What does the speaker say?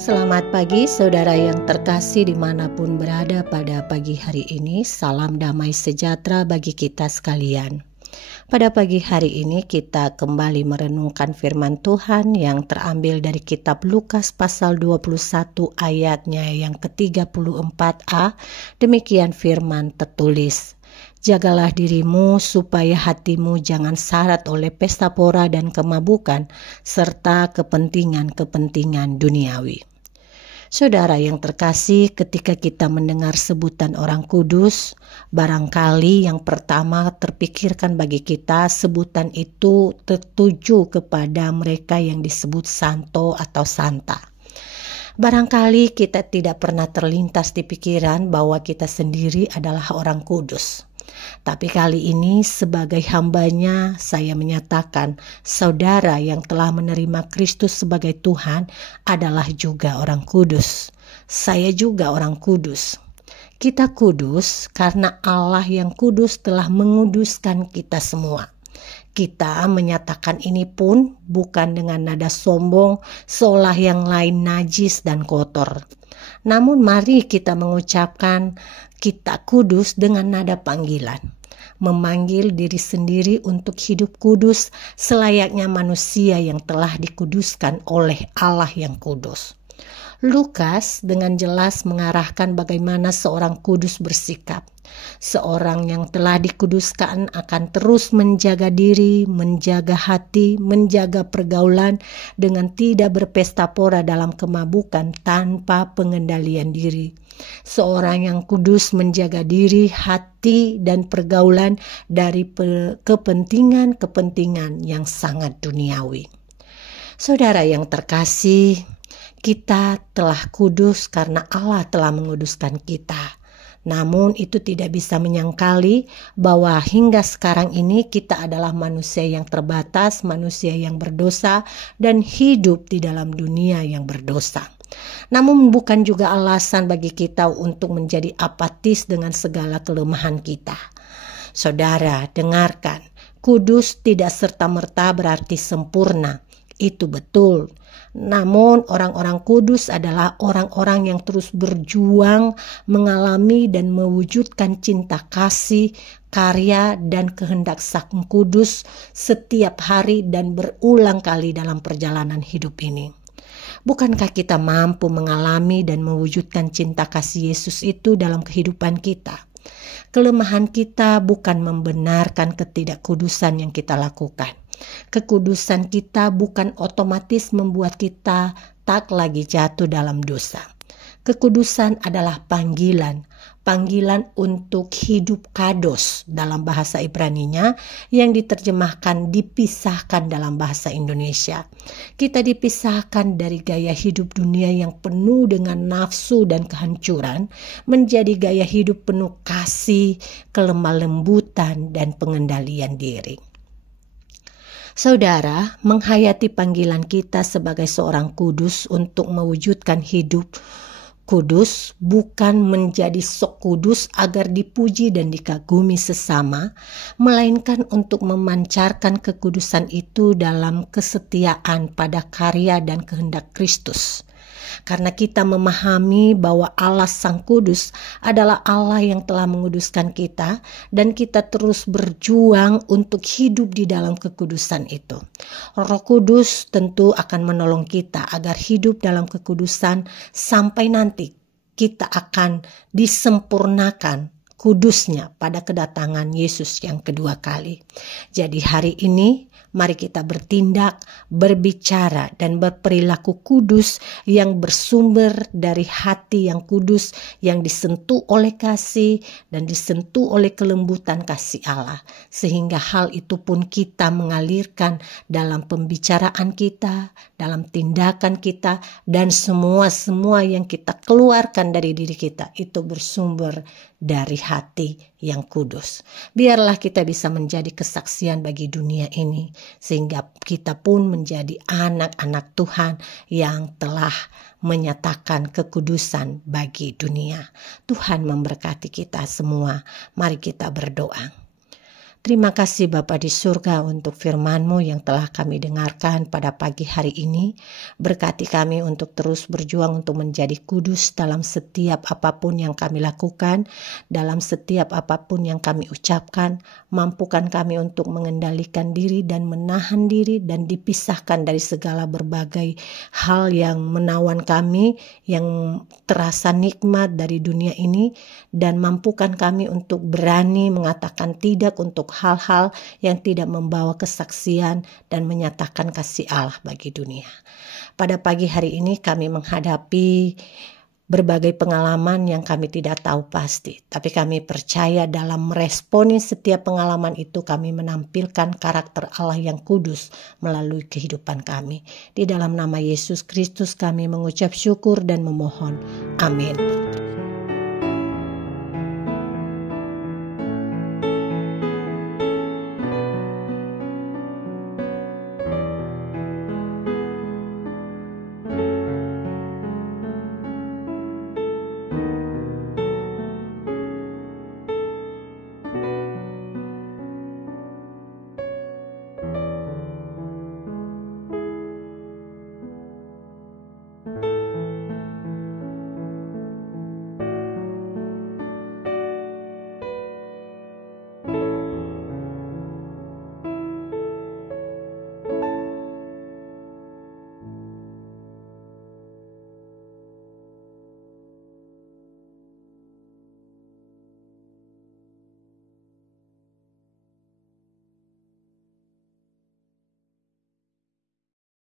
Selamat pagi saudara yang terkasih dimanapun berada pada pagi hari ini. Salam damai sejahtera bagi kita sekalian. Pada pagi hari ini kita kembali merenungkan firman Tuhan yang terambil dari kitab Lukas pasal 21 ayatnya yang ke-34a. Demikian firman tertulis. Jagalah dirimu supaya hatimu jangan syarat oleh pesta pora dan kemabukan serta kepentingan-kepentingan duniawi. Saudara yang terkasih, ketika kita mendengar sebutan orang kudus, barangkali yang pertama terpikirkan bagi kita sebutan itu tertuju kepada mereka yang disebut santo atau santa. Barangkali kita tidak pernah terlintas di pikiran bahwa kita sendiri adalah orang kudus. Tapi kali ini sebagai hambanya saya menyatakan saudara yang telah menerima Kristus sebagai Tuhan adalah juga orang kudus. Saya juga orang kudus. Kita kudus karena Allah yang kudus telah menguduskan kita semua. Kita menyatakan ini pun bukan dengan nada sombong seolah yang lain najis dan kotor. Namun mari kita mengucapkan kita kudus dengan nada panggilan. Memanggil diri sendiri untuk hidup kudus selayaknya manusia yang telah dikuduskan oleh Allah yang kudus. Lukas dengan jelas mengarahkan bagaimana seorang kudus bersikap. Seorang yang telah dikuduskan akan terus menjaga diri, menjaga hati, menjaga pergaulan dengan tidak berpesta pora dalam kemabukan tanpa pengendalian diri. Seorang yang kudus menjaga diri, hati, dan pergaulan dari kepentingan-kepentingan yang sangat duniawi. Saudara yang terkasih, kita telah kudus karena Allah telah menguduskan kita. Namun itu tidak bisa menyangkali bahwa hingga sekarang ini kita adalah manusia yang terbatas, manusia yang berdosa, dan hidup di dalam dunia yang berdosa. Namun bukan juga alasan bagi kita untuk menjadi apatis dengan segala kelemahan kita. Saudara, dengarkan, kudus tidak serta-merta berarti sempurna. Itu betul. Namun orang-orang kudus adalah orang-orang yang terus berjuang mengalami dan mewujudkan cinta kasih, karya dan kehendak Sang Kudus setiap hari dan berulang kali dalam perjalanan hidup ini. Bukankah kita mampu mengalami dan mewujudkan cinta kasih Yesus itu dalam kehidupan kita? Kelemahan kita bukan membenarkan ketidakkudusan yang kita lakukan. Kekudusan kita bukan otomatis membuat kita tak lagi jatuh dalam dosa. Kekudusan adalah panggilan untuk hidup kados dalam bahasa Ibraninya yang diterjemahkan dipisahkan dalam bahasa Indonesia. Kita dipisahkan dari gaya hidup dunia yang penuh dengan nafsu dan kehancuran menjadi gaya hidup penuh kasih, kelemah lembutan dan pengendalian diri. Saudara, menghayati panggilan kita sebagai seorang kudus untuk mewujudkan hidup kudus bukan menjadi sok kudus agar dipuji dan dikagumi sesama, melainkan untuk memancarkan kekudusan itu dalam kesetiaan pada karya dan kehendak Kristus. Karena kita memahami bahwa Allah Sang Kudus adalah Allah yang telah menguduskan kita dan kita terus berjuang untuk hidup di dalam kekudusan itu. Roh Kudus tentu akan menolong kita agar hidup dalam kekudusan sampai nanti kita akan disempurnakan kudusnya pada kedatangan Yesus yang kedua kali. Jadi hari ini mari kita bertindak, berbicara dan berperilaku kudus yang bersumber dari hati yang kudus yang disentuh oleh kasih dan disentuh oleh kelembutan kasih Allah. Sehingga hal itu pun kita mengalirkan dalam pembicaraan kita, dalam tindakan kita dan semua yang kita keluarkan dari diri kita itu bersumber dari hati yang kudus. Biarlah kita bisa menjadi kesaksian bagi dunia ini, sehingga kita pun menjadi anak-anak Tuhan yang telah menyatakan kekudusan bagi dunia. Tuhan memberkati kita semua. Mari kita berdoa. Terima kasih Bapa di surga untuk firman-Mu yang telah kami dengarkan pada pagi hari ini. Berkati kami untuk terus berjuang untuk menjadi kudus dalam setiap apapun yang kami lakukan, dalam setiap apapun yang kami ucapkan. Mampukan kami untuk mengendalikan diri dan menahan diri dan dipisahkan dari segala berbagai hal yang menawan kami, yang terasa nikmat dari dunia ini, dan mampukan kami untuk berani mengatakan tidak untuk hal-hal yang tidak membawa kesaksian dan menyatakan kasih Allah bagi dunia. Pada pagi hari ini kami menghadapi berbagai pengalaman yang kami tidak tahu pasti, tapi kami percaya dalam meresponi setiap pengalaman itu kami menampilkan karakter Allah yang kudus melalui kehidupan kami. Di dalam nama Yesus Kristus kami mengucap syukur dan memohon. Amin.